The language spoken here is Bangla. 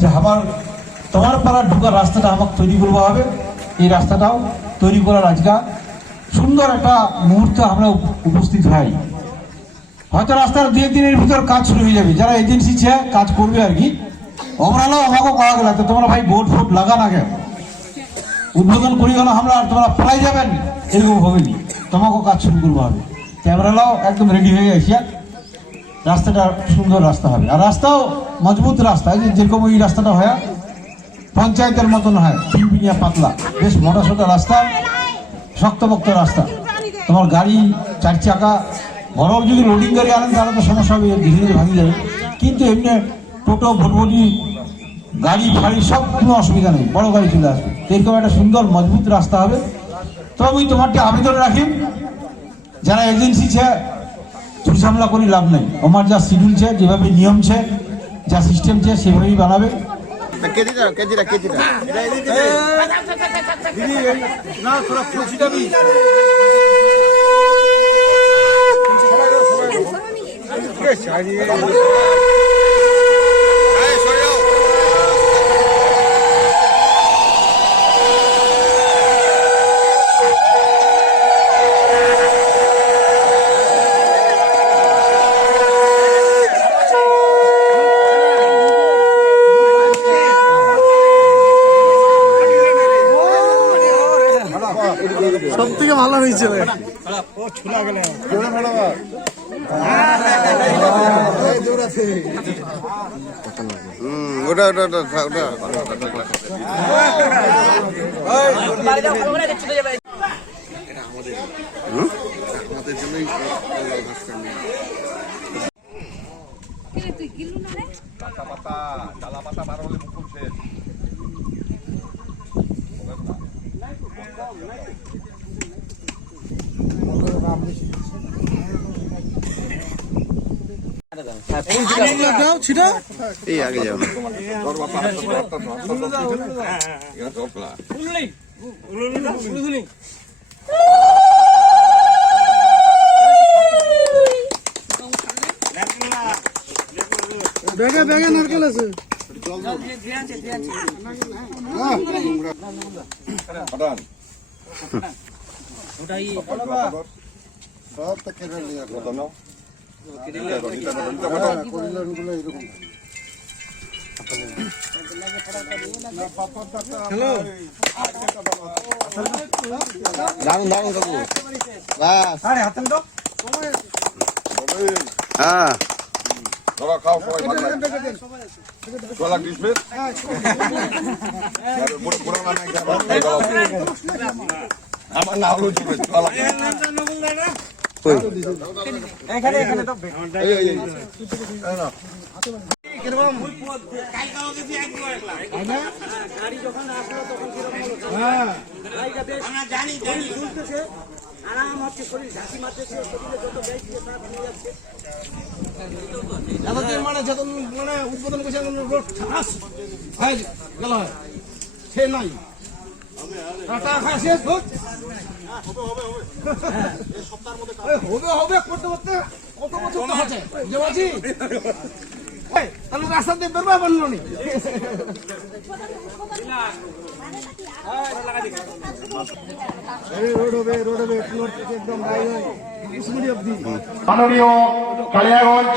যে আমার, তোমার পাড়ার ঢোকার রাস্তাটা আমাকে তৈরি করব হবে। এই রাস্তাটাও তৈরি করার আজকে সুন্দর একটা মুহূর্তে আমরা উপস্থিত হই। হয়তো রাস্তার দু একদিনের ভিতর কাজ শুরু হয়ে যাবে। যারা এজেন্সি ছে কাজ করবে আর কি আমরাও আমাকেও করা গেল তোমরা ভাই বোর্ড ফোর্ড লাগান আগে উদ্বোধন করি গেল আমরা? আর তোমরা পালাই যাবেন? এরকম হবে নি। তোমাকেও কাজ শুরু করব হবে। ক্যামেরালাও একদম রেডি হয়ে আসিয়া রাস্তাটা সুন্দর রাস্তা হবে। আর রাস্তাও মজবুত রাস্তা যেরকম এই রাস্তাটা হয়, পঞ্চায়েতের মতন হয় পিনপিনিয়া পাতলা, বেশ মোটা সোটা রাস্তা, শক্তপোক্ত রাস্তা। তোমার গাড়ি চার চাকা, বড় যদি লোডিং গাড়ি আনেন, তাহলে তো সমস্যা হবে, ধীরে ধীরে ভাঙি যাবে। কিন্তু এমনি টোটো ভটভটি গাড়ি, ফাড়ি, সব কোনো অসুবিধা নেই, বড় গাড়ি চলে আসবে। এরকম একটা সুন্দর, মজবুত রাস্তা হবে। তো আমি তোমারটি আবেদন রাখি। যারা এজেন্সি ঝুঝামলা করে লাভ নেই। আমার যা শিডিউল ছে যেভাবে নিয়ম ছে যা সিস্টেম ছে সেভাবেই বানাবে। কেজিটা কেজিটা কেজিটা সব থেকে ভালো হয়েছে রে। হুম ওটা ওটা ওটা ওটা আমাদের জন্যই তুই গিলু না রে দাও ছিটা এই আগে যাও ব্যাগে ব্যাগে নারকেল আছে সব তো কেটে নিয়ে নাও দারুণ দারুণ কাকু বাস হ্যাঁ ধরো খাও সবাই ভাত লাগে গলা গ্রীষ্মের পুরো পুরো মানে আমার না হলো জিবে গলা যাদের মানে যত মানে উদ্বোধন করছে রোড ঠাস হয় গেল হয় সে নাই টাটা খায় শেষ হোক এই হবে হবে করতে করতে কত বছর তো হচ্ছে বুঝতে তাহলে রাস্তা দিয়ে বেরোবে বানলো নি। রোড হবে রোড হবে একদম একদম মাননীয় কালিয়াগঞ্জ